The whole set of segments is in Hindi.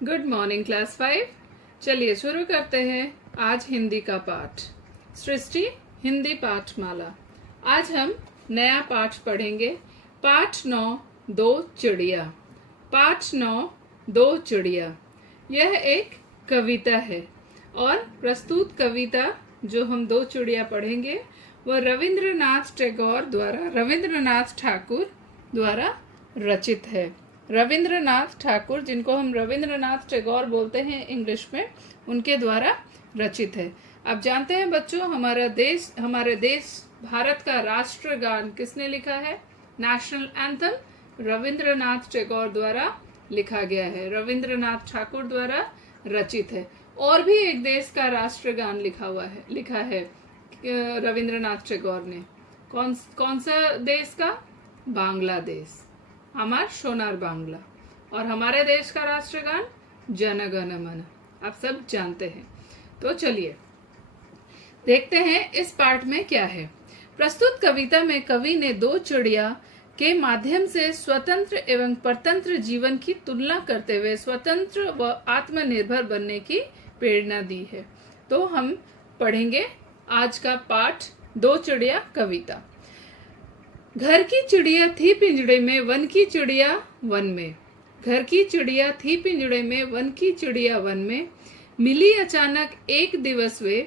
Good morning class 5। चलिए शुरू करते हैं आज हिंदी का पाठ। सृष्टि हिंदी पाठमाला। आज हम नया पाठ पढ़ेंगे। पाठ 9 दो चिड़िया। पाठ 9 दो चिड़िया। यह एक कविता है और प्रस्तुत कविता जो हम दो चिड़िया पढ़ेंगे वह रविंद्रनाथ ठाकुर द्वारा रचित है। रविंद्रनाथ ठाकुर, जिनको हम रविंद्रनाथ टैगोर बोलते हैं इंग्लिश में, उनके द्वारा रचित है। आप जानते हैं बच्चों, हमारे देश भारत का राष्ट्रगान किसने लिखा है? नेशनल एंथम रविंद्रनाथ टैगोर द्वारा लिखा गया है, रविंद्रनाथ ठाकुर द्वारा रचित है। और भी एक देश का राष्ट्रगान लिखा है रविंद्रनाथ टैगोर ने। कौन सा देश का? बांग्लादेश, हमार सोनार बांग्ला। और हमारे देश का राष्ट्रगान जन गण मन, आप सब जानते हैं। तो चलिए देखते हैं इस पाठ में क्या है। प्रस्तुत कविता में कवि ने दो चिड़िया के माध्यम से स्वतंत्र एवं परतंत्र जीवन की तुलना करते हुए स्वतंत्र व आत्मनिर्भर बनने की प्रेरणा दी है। तो हम पढ़ेंगे आज का पाठ, दो चिड़िया कविता। घर की चिड़िया थी पिंजड़े में, वन की चिड़िया वन में। घर की चिड़िया थी पिंजड़े में, वन की चिड़िया वन में। मिली अचानक एक दिवस वे,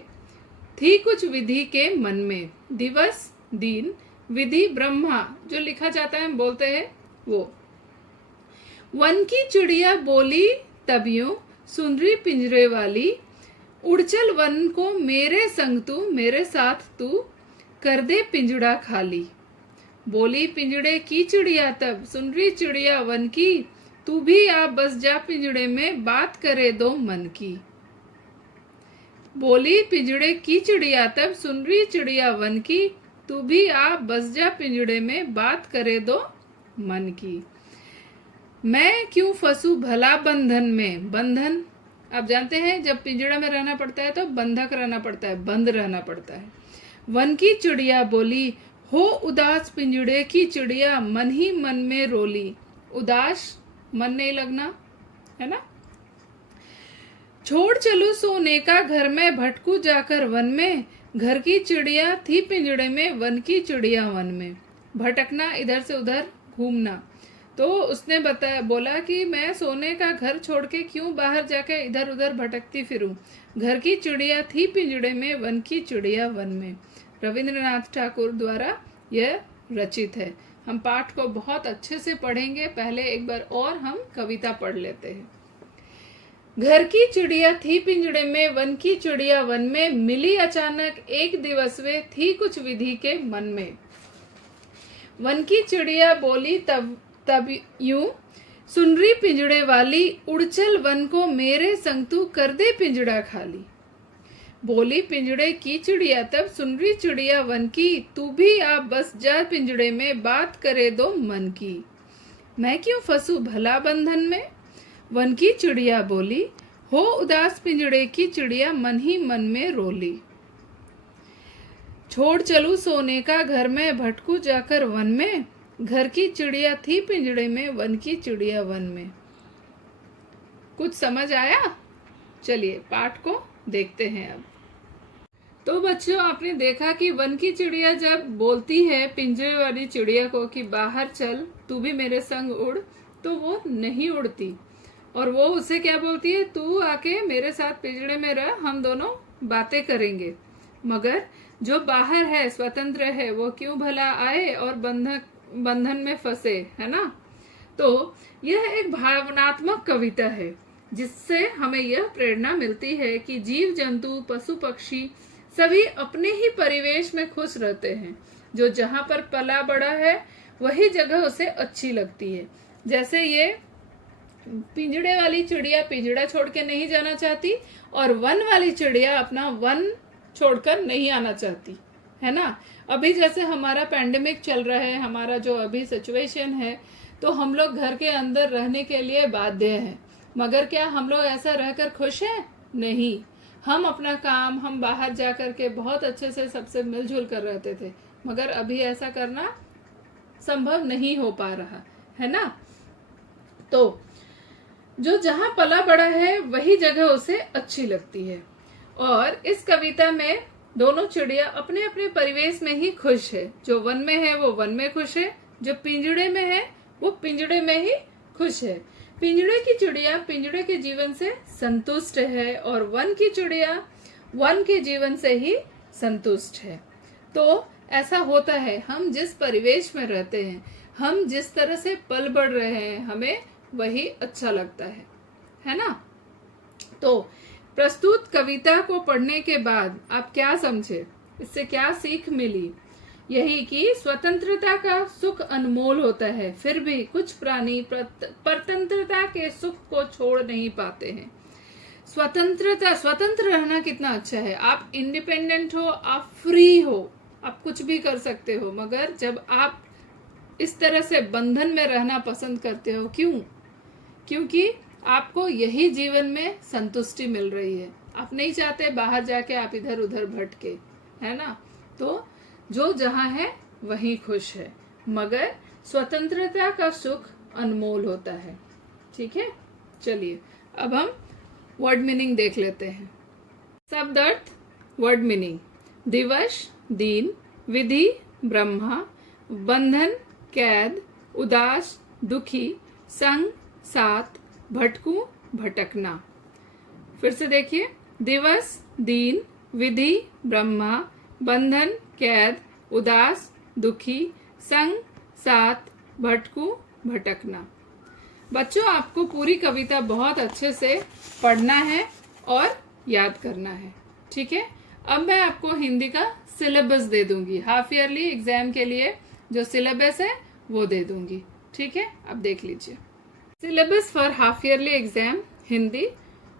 थी कुछ विधि के मन में। दिवस दिन, विधि ब्रह्मा, जो लिखा जाता है हम बोलते हैं वो। वन की चिड़िया बोली तब यूं, सुन रही पिंजरे वाली। उड़ चल वन को मेरे संग तू, मेरे साथ तू, कर दे पिंजड़ा खाली। बोली पिंजड़े की चिड़िया तब, सुन रही चिड़िया वन की। तू भी आ बस जा पिंजड़े में, बात करे दो मन की। बोली पिंजड़े की चिड़िया तब, सुन रही चिड़िया वन की। तू भी आ बस जा पिंजड़े में, बात करे दो मन की। मैं क्यों फंसू भला बंधन में। बंधन आप जानते हैं, जब पिंजड़ा में रहना पड़ता है तो बंधक रहना पड़ता है, बंद रहना पड़ता है। वन की चिड़िया बोली, हो उदास पिंजड़े की चिड़िया, मन ही मन में रोली। उदास, मन नहीं लगना, है ना। छोड़ चलू सोने का घर में, भटकू जाकर वन में। घर की चिड़िया थी पिंजड़े में, वन की चिड़िया वन में। भटकना, इधर से उधर घूमना। तो उसने बोला कि मैं सोने का घर छोड़ के क्यों बाहर जाकर इधर उधर भटकती फिरूं। घर की चिड़िया थी पिंजड़े में, वन की चिड़िया वन में। रविंद्रनाथ ठाकुर द्वारा यह रचित है। हम पाठ को बहुत अच्छे से पढ़ेंगे। पहले एक बार और हम कविता पढ़ लेते हैं। घर की चिड़िया थी पिंजड़े में, वन की चिड़िया वन में। मिली अचानक एक दिवस वे, थी कुछ विधि के मन में। वन की चिड़िया बोली तब यूं, सुन रही पिंजड़े वाली। उड़ चल वन को मेरे संग तू, कर दे पिंजड़ा खाली। बोली पिंजड़े की चिड़िया तब, सुन रही चिड़िया वन की। तू भी आ बस जा पिंजड़े में, बात करे दो मन की। मैं क्यों फंसू भला बंधन में। वन की चिड़िया बोली, हो उदास पिंजड़े की चिड़िया, मन ही मन में रोली। छोड़ चलू सोने का घर में, भटकू जाकर वन में। घर की चिड़िया थी पिंजड़े में, वन की चिड़िया वन में। कुछ समझ आया? चलिए पाठ को देखते हैं अब। तो बच्चों, आपने देखा कि वन की चिड़िया जब बोलती है पिंजरे वाली चिड़िया को कि बाहर चल, तू भी मेरे संग उड़, तो वो नहीं उड़ती। और वो उसे क्या बोलती है, तू आके मेरे साथ पिंजरे में रह, हम दोनों बातें करेंगे। मगर जो बाहर है, स्वतंत्र है, वो क्यों भला आए और बंधन में फंसे, है ना। तो यह एक भावनात्मक कविता है जिससे हमें यह प्रेरणा मिलती है कि जीव जंतु, पशु पक्षी सभी अपने ही परिवेश में खुश रहते हैं। जो जहां पर पला बड़ा है वही जगह उसे अच्छी लगती है। जैसे ये पिंजड़े वाली चिड़िया पिंजड़ा छोड़ के नहीं जाना चाहती और वन वाली चिड़िया अपना वन छोड़कर नहीं आना चाहती, है ना। अभी जैसे हमारा पैंडेमिक चल रहा है, हमारा जो अभी सिचुएशन है, तो हम लोग घर के अंदर रहने के लिए बाध्य हैं। मगर क्या हम लोग ऐसा रहकर खुश हैं? नहीं। हम अपना काम, हम बाहर जा कर के बहुत अच्छे से सबसे मिलजुल कर रहते थे, मगर अभी ऐसा करना संभव नहीं हो पा रहा है ना। तो जो जहां पला बड़ा है वही जगह उसे अच्छी लगती है। और इस कविता में दोनों चिड़िया अपने अपने परिवेश में ही खुश है। जो वन में है वो वन में खुश है, जो पिंजड़े में है वो पिंजड़े में ही खुश है। पिंजड़े की चिड़िया पिंजड़े के जीवन से संतुष्ट है और वन की चिड़िया वन के जीवन से ही संतुष्ट है। तो ऐसा होता है, हम जिस परिवेश में रहते हैं, हम जिस तरह से पल बढ़ रहे हैं, हमें वही अच्छा लगता है ना। तो प्रस्तुत कविता को पढ़ने के बाद आप क्या समझे, इससे क्या सीख मिली? यही कि स्वतंत्रता का सुख अनमोल होता है, फिर भी कुछ प्राणी परतंत्रता के सुख को छोड़ नहीं पाते हैं। स्वतंत्र रहना कितना अच्छा है। आप इंडिपेंडेंट हो, आप फ्री हो, आप कुछ भी कर सकते हो, मगर जब आप इस तरह से बंधन में रहना पसंद करते हो, क्यों? क्योंकि आपको यही जीवन में संतुष्टि मिल रही है। आप नहीं चाहते बाहर जाके आप इधर उधर भटके, है ना। तो जो जहां है वहीं खुश है, मगर स्वतंत्रता का सुख अनमोल होता है। ठीक है, चलिए अब हम वर्ड मीनिंग देख लेते हैं। शब्द अर्थ, वर्ड मीनिंग। दिवस दिन, विधि ब्रह्मा, बंधन कैद, उदास दुखी, संग साथ, भटकू भटकना। फिर से देखिए, दिवस दिन, विधि ब्रह्मा, बंधन कैद, उदास दुखी, संग साथ, भटकू भटकना। बच्चों, आपको पूरी कविता बहुत अच्छे से पढ़ना है और याद करना है। ठीक है, अब मैं आपको हिंदी का सिलेबस दे दूंगी। हाफ ईयरली एग्जाम के लिए जो सिलेबस है वो दे दूंगी। ठीक है, अब देख लीजिए। Syllabus for half yearly exam Hindi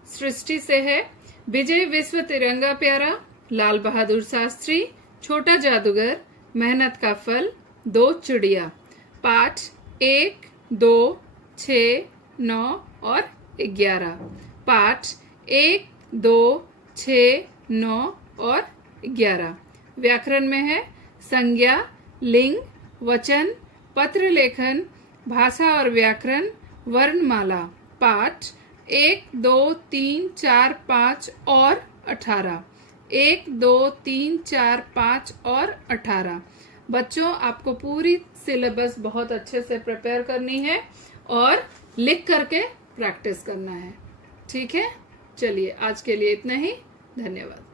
Srishti से है। विजय विश्व तिरंगा प्यारा, लाल बहादुर शास्त्री, छोटा जादूगर, मेहनत का फल, दो चिड़िया। पाठ 1, 2, 6, 9 और 11। पाठ 1, 2, 6, 9 और 11। व्याकरण में है संज्ञा, लिंग, वचन, पत्र लेखन, भाषा और व्याकरण, वर्णमाला। पाठ 1, 2, 3, 4, 5 और 18। 1, 2, 3, 4, 5 और 18। बच्चों, आपको पूरी सिलेबस बहुत अच्छे से प्रिपेयर करनी है और लिख करके प्रैक्टिस करना है। ठीक है, चलिए आज के लिए इतना ही। धन्यवाद।